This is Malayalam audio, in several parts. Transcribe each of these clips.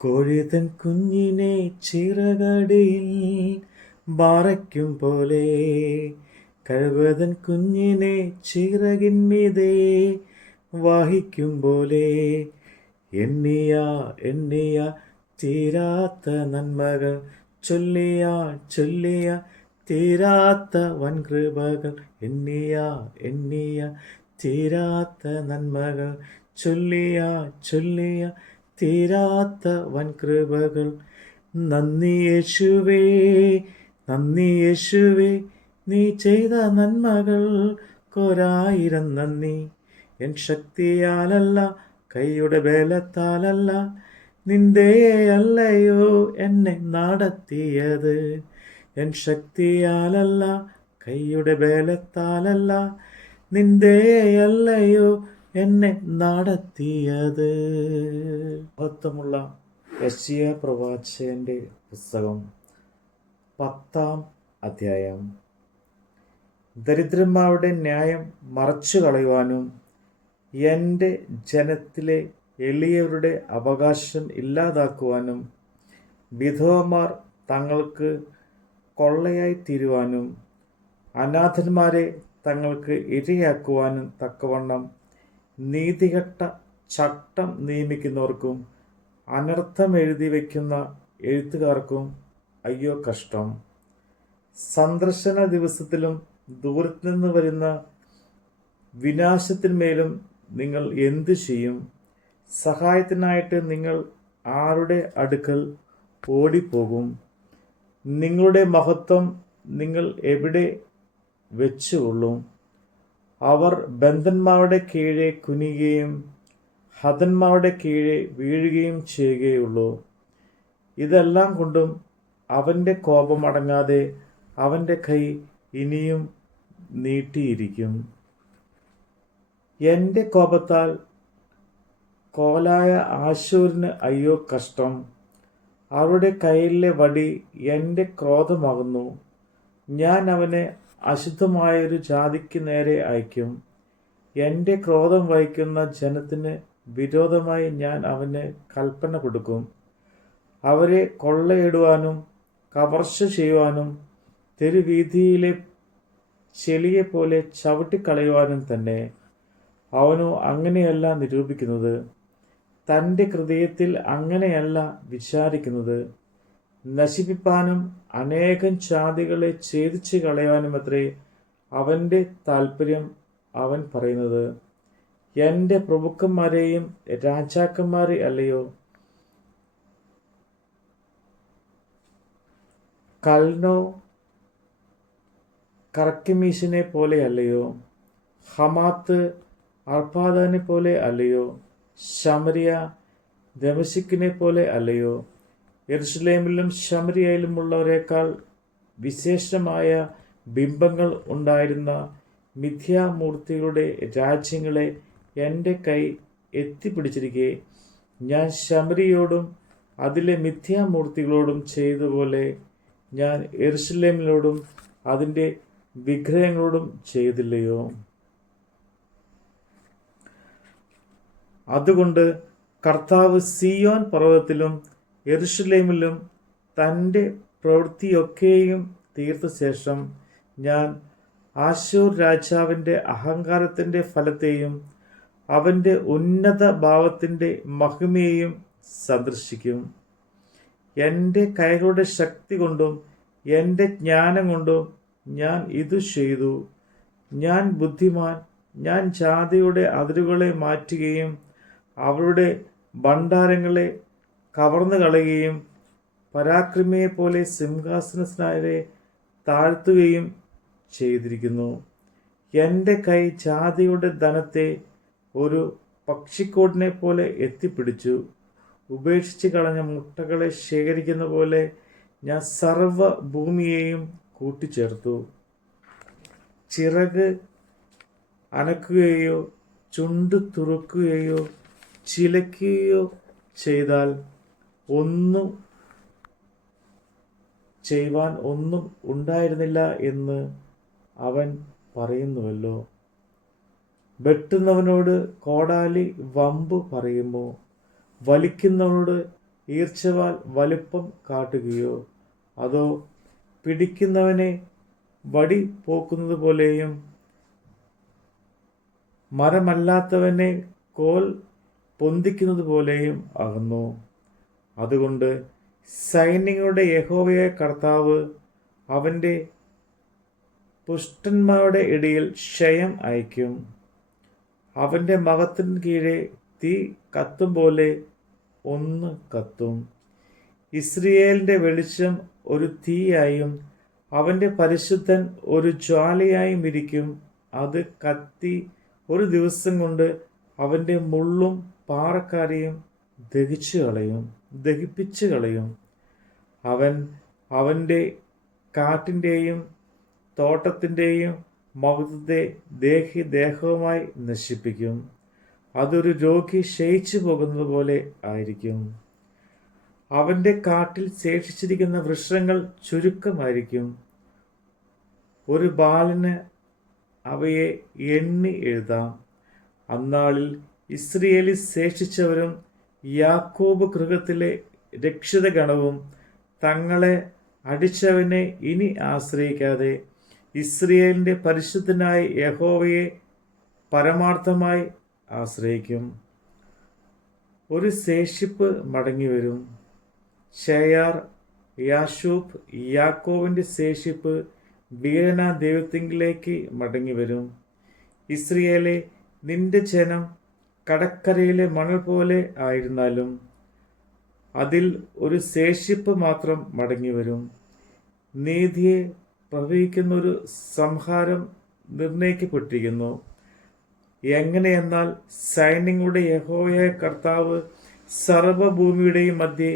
കോഴിതൻ കുഞ്ഞിനെ ചിറകടിയിൽ ബാറയ്ക്കും പോലെ, കഴുകതൻ കുഞ്ഞിനെ ചിറകിന്മീതേ വഹിക്കും പോലെ, എണ്ണിയ എണ്ണിയ തീരാത്ത നന്മകൾ, ചൊല്ലിയ തീരാത്ത വൻകൃപകൾ, എണ്ണിയ എണ്ണിയ തീരാത്ത നന്മകൾ, ചൊല്ലിയ തീരാത്ത വൻകൃപകൾ. നന്ദി യേശുവേ, നന്ദി യേശുവേ, നീ ചെയ്ത നന്മകൾ കൊരായിരം നന്ദി. എൻ ശക്തിയാലല്ല, കൈയുടെ ബലത്താലല്ല, നിന്റെയല്ലയോ എന്നെ നടത്തിയത്. എൻ ശക്തിയാലല്ല, കൈയുടെ ബലത്താലല്ല, നിന്റെയല്ലയോ എന്നെ നടത്തിയത്. മഹത്വമുള്ള യെശയ്യാ പ്രവാചകന്റെ പുസ്തകം 10-ാം അധ്യായം. ദരിദ്രന്മാരുടെ ന്യായം മറച്ചു കളയുവാനും എൻ്റെ ജനത്തിലെ എളിയവരുടെ അവകാശം ഇല്ലാതാക്കുവാനും വിധവമാർ തങ്ങൾക്ക് കൊള്ളയായി തീരുവാനും അനാഥന്മാരെ തങ്ങൾക്ക് ഇരയാക്കുവാനും തക്കവണ്ണം നീതികെട്ട ചട്ടം നിയമിക്കുന്നവർക്കും അനർത്ഥം എഴുതി വയ്ക്കുന്ന എഴുത്തുകാർക്കും അയ്യോ കഷ്ടം. സന്ദർശന ദിവസത്തിലും ദൂരത്തു നിന്ന് വരുന്ന വിനാശത്തിന്മേലും നിങ്ങൾ എന്തു ചെയ്യും? സഹായത്തിനായിട്ട് നിങ്ങൾ ആരുടെ അടുക്കൽ ഓടിപ്പോകും? നിങ്ങളുടെ മഹത്വം നിങ്ങൾ എവിടെ വെച്ചുകൊള്ളും? അവർ ബന്ധന്മാരുടെ കീഴെ കുനിയുകയും ഹതന്മാരുടെ കീഴെ വീഴുകയും ചെയ്യുകയുള്ളൂ. ഇതെല്ലാം കൊണ്ടും അവൻ്റെ കോപം അടങ്ങാതെ അവൻ്റെ കൈ ഇനിയും നീട്ടിയിരിക്കും. എൻ്റെ കോപത്താൽ കോലായ ആശൂരിന് അയ്യോ കഷ്ടം. അവരുടെ കയ്യിലെ വടി എൻ്റെ ക്രോധമാകുന്നു. ഞാൻ അവനെ അശുദ്ധമായൊരു ജാതിക്ക് നേരെ അയക്കും. എൻ്റെ ക്രോധം വഹിക്കുന്ന ജനത്തിന് വിരോധമായി ഞാൻ അവന് കൽപ്പന കൊടുക്കും. അവരെ കൊള്ളയിടുവാനും കവർച്ച ചെയ്യുവാനും തെരുവീഥിയിലെ ചെളിയെപ്പോലെ ചവിട്ടിക്കളയുവാനും തന്നെ. അവനോ അങ്ങനെയല്ല നിരൂപിക്കുന്നത്, തൻ്റെ ഹൃദയത്തിൽ അങ്ങനെയല്ല വിചാരിക്കുന്നത്. നശിപ്പിപ്പാനും അനേകം ജാതികളെ ഛേദിച്ച് കളയാനുമത്രേ അവൻ്റെ താല്പര്യം. അവൻ പറയുന്നത്, എൻ്റെ പ്രഭുക്കന്മാരെയും രാജാക്കന്മാരെ അല്ലയോ? കൽനോ കർക്കിമീശിനെ പോലെ അല്ലയോ? ഹമാത്ത് അർപ്പാദാനെ പോലെ അല്ലയോ? ശമരിയ ദമസ്കിനെ പോലെ അല്ലയോ? യെരുശലേമിലും ശമരിയയിലുമുള്ളവരെക്കാൾ വിശേഷമായ ബിംബങ്ങൾ ഉണ്ടായിരുന്ന മിഥ്യാമൂർത്തികളുടെ രാജ്യങ്ങളെ എൻ്റെ കൈ എത്തിപ്പിടിച്ചിരിക്കെ, ഞാൻ ശമരിയോടും അതിലെ മിഥ്യാമൂർത്തികളോടും ചെയ്തതുപോലെ ഞാൻ യെരുശലേമിനോടും അതിൻ്റെ വിഗ്രഹങ്ങളോടും ചെയ്തില്ലയോ? അതുകൊണ്ട് കർത്താവ് സിയോൻ പർവ്വതത്തിലും യെരുശലേമിലും തൻ്റെ പ്രവൃത്തിയൊക്കെയും തീർത്ത ശേഷം ഞാൻ ആശൂർ രാജാവിൻ്റെ അഹങ്കാരത്തിൻ്റെ ഫലത്തെയും അവൻ്റെ ഉന്നത ഭാവത്തിൻ്റെ മഹിമയെയും സന്ദർശിക്കും. എൻ്റെ കൈകളുടെ ശക്തി കൊണ്ടും എൻ്റെ ജ്ഞാനം കൊണ്ടും ഞാൻ ഇതു ചെയ്തു. ഞാൻ ബുദ്ധിമാൻ. ഞാൻ ജാതിയുടെ അതിരുകളെ മാറ്റുകയും അവരുടെ ഭണ്ഡാരങ്ങളെ കവർന്നു കളയുകയും പരാക്രമിയെപ്പോലെ സിംഹാസനസ്ഥരെ താഴ്ത്തുകയും ചെയ്തിരിക്കുന്നു. എൻ്റെ കൈ ജാതിയുടെ ധനത്തെ ഒരു പക്ഷിക്കോടിനെ പോലെ എത്തിപ്പിടിച്ചു. ഉപേക്ഷിച്ച് കളഞ്ഞ മുട്ടകളെ ശേഖരിക്കുന്ന പോലെ ഞാൻ സർവ്വ ഭൂമിയെയും കൂട്ടിച്ചേർത്തു. ചിറക് അനക്കുകയോ ചുണ്ട് തുറക്കുകയോ ചിലയ്ക്കുകയോ ചെയ്താൽ ചെയ്യുവാൻ ഒന്നും ഉണ്ടായിരുന്നില്ല എന്ന് അവൻ പറയുന്നുവല്ലോ. വെട്ടുന്നവനോട് കോടാലി വമ്പ് പറയുമോ? വലിക്കുന്നവനോട് ഈർച്ചവാൽ വലിപ്പം കാട്ടുകയോ? അതോ പിടിക്കുന്നവനെ വടി പോക്കുന്നത് പോലെയും മരമല്ലാത്തവനെ കോൽ പൊന്തിക്കുന്നത് പോലെയും ആകുന്നു. അതുകൊണ്ട് സൈന്യങ്ങളുടെ യഹോവയായ കർത്താവ് അവൻ്റെ പുഷ്ടന്മാരുടെ ഇടയിൽ ക്ഷയം അയക്കും. അവൻ്റെ മകത്തിന് കീഴെ തീ കത്തും പോലെ ഒന്ന് കത്തും. ഇസ്രയേലിൻ്റെ വെളിച്ചം ഒരു തീയായും അവൻ്റെ പരിശുദ്ധൻ ഒരു ജ്വാലയായും ഇരിക്കും. അത് കത്തി ഒരു ദിവസം കൊണ്ട് അവൻ്റെ മുള്ളും പാറക്കാരെയും ദഹിപ്പിച്ചു കളയും. അവൻ അവൻ്റെ കാട്ടിൻ്റെയും തോട്ടത്തിൻ്റെയും മഹത്വത്തെ ദേഹവുമായി നശിപ്പിക്കും. അതൊരു രോഗി ക്ഷയിച്ചു പോകുന്നത് പോലെ ആയിരിക്കും. അവൻ്റെ കാട്ടിൽ ശേഷിച്ചിരിക്കുന്ന വൃക്ഷങ്ങൾ ചുരുക്കമായിരിക്കും. ഒരു ബാലന് അവയെ എണ്ണി എഴുതാം. അന്നാളിൽ ഇസ്രയേലിൽ ശേഷിച്ചവരും യാക്കോബ് ഗൃഹത്തിലെ രക്ഷിത ഗണവും തങ്ങളെ അടിച്ചവനെ ഇനി ആശ്രയിക്കാതെ ഇസ്രയേലിൻ്റെ പരിശുദ്ധനായ യഹോവയെ പരമാർത്ഥമായി ആശ്രയിക്കും. ഒരു ശേഷിപ്പ് മടങ്ങിവരും. ഷെയാർ യാശൂബ് യാക്കോവിൻ്റെ ശേഷിപ്പ് വീരനാ ദൈവത്തിങ്കിലേക്ക് മടങ്ങിവരും. ഇസ്രയേലെ, നിന്റെ ജനം കടക്കരയിലെ മണൽ പോലെ ആയിരുന്നാലും അതിൽ ഒരു ശേഷിപ്പ് മാത്രം മടങ്ങിവരും. നീതിയെ പ്രവഹിക്കുന്ന ഒരു സംഹാരം നിർണയിക്കപ്പെട്ടിരിക്കുന്നു. എങ്ങനെയെന്നാൽ സൈന്യങ്ങളുടെ യഹോവയായ കർത്താവ് സർവ്വഭൂമിയുടെയും മധ്യേ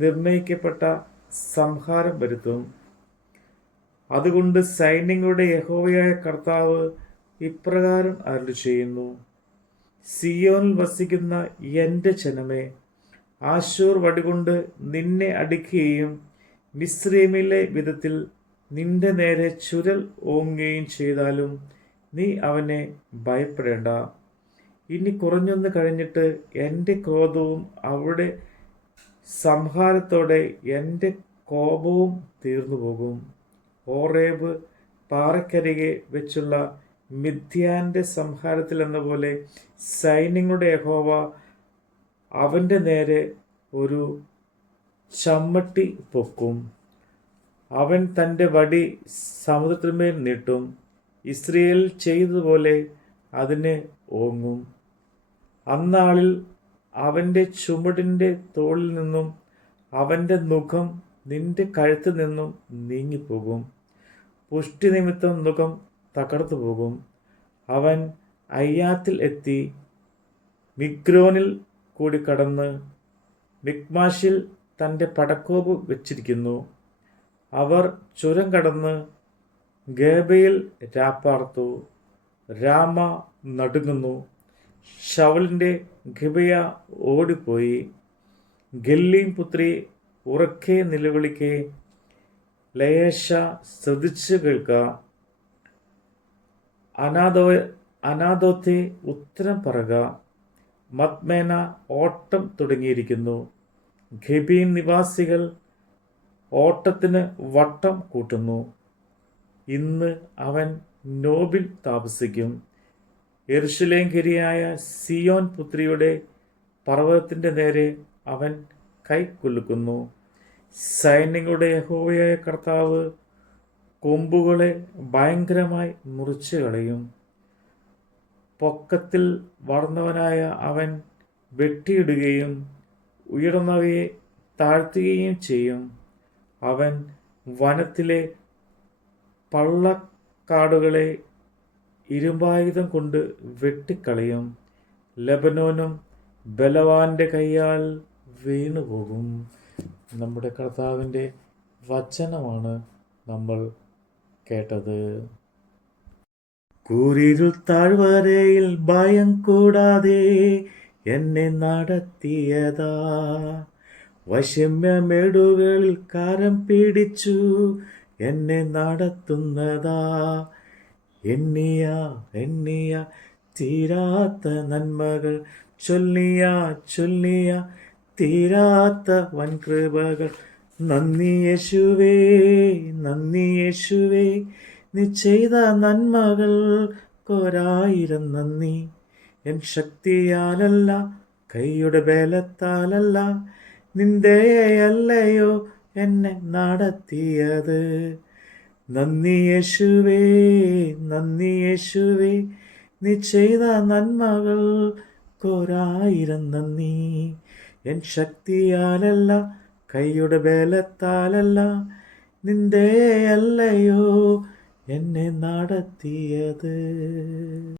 നിർണയിക്കപ്പെട്ട സംഹാരം വരുത്തും. അതുകൊണ്ട് സൈന്യങ്ങളുടെ യഹോവയായ കർത്താവ് ഇപ്രകാരം അരുളിച്ചെയ്യുന്നു: സിയോനിൽ വസിക്കുന്ന എൻ്റെ ജനമേ, ആശൂർ വടികൊണ്ട് നിന്നെ അടിക്കുകയും മിസ്രയീമിലെ വിധത്തിൽ നിന്റെ നേരെ ചുരൽ ഓങ്ങുകയും ചെയ്താലും നീ അവനെ ഭയപ്പെടേണ്ട. ഇനി കുറഞ്ഞൊന്ന് കഴിഞ്ഞിട്ട് എൻ്റെ ക്രോധവും അവിടെ സംഹാരത്തോടെ എൻ്റെ കോപവും തീർന്നു പോകും. ഓറേബ് പാറക്കരികെ വെച്ചുള്ള മിദ്യാന്റെ സംഹാരത്തിൽ എന്ന പോലെ സൈന്യങ്ങളുടെ യഹോവ അവൻ്റെ നേരെ ഒരു ചമ്മട്ടി പൊക്കും. അവൻ തൻ്റെ വടി സമുദ്രത്തിന്മേൽ നീട്ടും. ഇസ്രയേൽ ചെയ്തതുപോലെ അതിനെ ഓങ്ങും. അന്നാളിൽ അവൻ്റെ ചുമടിൻ്റെ തോളിൽ നിന്നും അവൻ്റെ മുഖം നിന്റെ കഴുത്തിൽ നിന്നും നീങ്ങിപ്പോകും. പുഷ്ടി നിമിത്തം മുഖം തകർന്നു പോകും. അവൻ അയ്യാത്തിൽ എത്തി മിഗ്രോനിൽ കൂടി കടന്ന് മിക്മാഷിൽ തൻ്റെ പടക്കോപ്പ് വെച്ചിരിക്കുന്നു. അവർ ചുരം കടന്ന് ഗേബയിൽ രാപ്പാർത്തു. രാമ നടുങ്ങുന്നു. ശൗലിൻ്റെ ഗിബയ ഓടിപ്പോയി. ഗല്ലീം പുത്രി ഉറക്കെ നിലവിളിക്കെ. ലയേശ ശ്രദ്ധിച്ചു കേൾക്ക. അനാഥോത്തെ ഉത്തരം പറക. മദ്മേന ഓട്ടം തുടങ്ങിയിരിക്കുന്നു. ഗബീൻ നിവാസികൾ ഓട്ടത്തിന് വട്ടം കൂട്ടുന്നു. ഇന്ന് അവൻ നോബിൽ താമസിക്കും. യെരൂശലേംഗിരിയായ സിയോൻ പുത്രിയുടെ പർവ്വതത്തിൻ്റെ നേരെ അവൻ കൈകുലുക്കുന്നു. സൈന്യങ്ങളുടെ യഹോവയായ കർത്താവ് കൊമ്പുകളെ ഭയങ്കരമായി മുറിച്ചു കളയും. പൊക്കത്തിൽ വളർന്നവനായ അവൻ വെട്ടിയിടുകയും ഉയർന്നവയെ താഴ്ത്തുകയും ചെയ്യും. അവൻ വനത്തിലെ പള്ളക്കാടുകളെ ഇരുമ്പായുധം കൊണ്ട് വെട്ടിക്കളയും. ലെബനോനും ബലവാന്റെ കൈയാൽ വീണുപോകും. നമ്മുടെ കർത്താവിൻ്റെ വചനമാണ് നമ്മൾ കേട്ടത്. കൂരിരുൾ താഴ്വരയിൽ ഭയം കൂടാതെ എന്നെ നടത്തിയതാ. വൈഷമ്യമേടുകളിൽ കരം പിടിച്ചു എന്നെ നടത്തുന്നതാ. എണ്ണിയ തീരാത്ത നന്മകൾ ചൊല്ലിയ തീരാത്ത വൻകൃപകൾ. നന്ദി യേശുവേ, നന്ദി യേശുവേ, നീ ചെയ്ത നന്മകൾക്കൊരായിരം നന്ദി. എൻ ശക്തിയാലല്ല, കൈയുടെ ബലത്താലല്ല, നിന്റെയല്ലയോ എന്നെ നടത്തിയത്. നന്ദി യേശുവേ, നന്ദി യേശുവേ, നീ ചെയ്ത നന്മകൾക്കൊരായിരം നന്ദി. എൻ ശക്തിയാലല്ല, കൈയുടെ ബലത്താലല്ല, നിന്റെയല്ലയോ എന്നെ നടത്തിയത്.